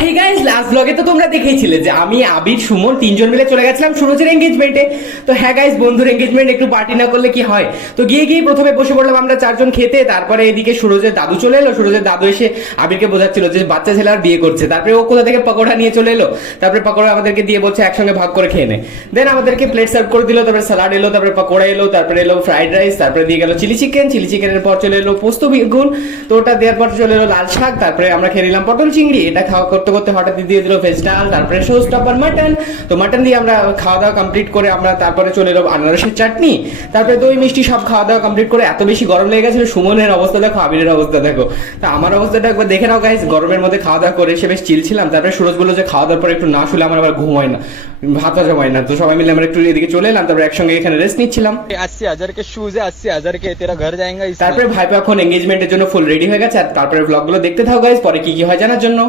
Hey guys, last ব্লগে তো তোমরা দেখেইছিলে যে আমি আবির সুমন তিনজন মিলে চলে গেছিলাম সুরজের এঙ্গেজমেন্টে। তো হ্যাঁ গাইস, বন্ধুর এঙ্গেজমেন্ট একটু পার্টি না করলে কি হয়। তো গিয়ে প্রথমে বসে পড়লাম আমরা চারজন খেতে। তারপরে এদিকে সুরজের দাদু চলে এলো। সুরজের দাদু এসে আবিরকে বোঝাচ্ছিল যে বাচ্চা ছেলে আর বিয়ে করছে। তারপরে ও কোথা থেকে পকোড়া নিয়ে চলে এলো। তারপরে পকোড়া আমাদেরকে দিয়ে বলছে একসঙ্গে ভাগ করে খেয়ে নে। দেন আমাদেরকে প্লেট সার্ভ করে দিল। তারপরে স্যালাড এলো, তারপরে পকোড়া এলো, তারপরে এলো ফ্রাইড রাইস, তারপরে দিয়ে গেল চিলি চিকেন। চিলি চিকেনের পর চলে এলো পোস্ত বেগুন। তো ওটা দেওয়ার পর চলে এলো লাল শাক। তারপরে আমরা খেয়ে নিলাম পটল চিংড়ি। এটা খাওয়া করতে করতে হঠাৎ দিয়ে দিল ভেজ ডাল, তারপরে শো স্টপার মাটন। তো মাটন দিয়ে আমরা খাওয়া দাওয়া কমপ্লিট করে আমরা তারপরে চলে এলো আনারসের চাটনি, তারপরে দই মিষ্টি সব খাওয়া দাওয়া কমপ্লিট করে এত বেশি গরম লেগে গেছিল। সুমনের অবস্থা দেখো, আবিরের অবস্থা দেখো। তা আমার অবস্থাটা একবার দেখে নাও গাইস। গরমের মধ্যে খাওয়া দাওয়া করে এসে বেশ চিল ছিলাম। তারপরে সুরজ বললো যে খাওয়া দাওয়ার পর একটু না শুলে আমার আবার ঘুম হয় না, ভাত হজম হয় না। তো সবাই মিলে আমরা একটু এদিকে চলে এলাম। তারপরে একসঙ্গে এখানে রেস্ট নিচ্ছিলাম। 80,000 के शूज है, 80,000 के, तेरा घर जाएगा इसमें। তারপরে ভাইপো এখন এঙ্গেজমেন্টের জন্য ফুল রেডি হয়ে গেছে। আর তারপরে ব্লগগুলো দেখতে থাকো গাইস, পরে কি কি হয় জানার জন্য।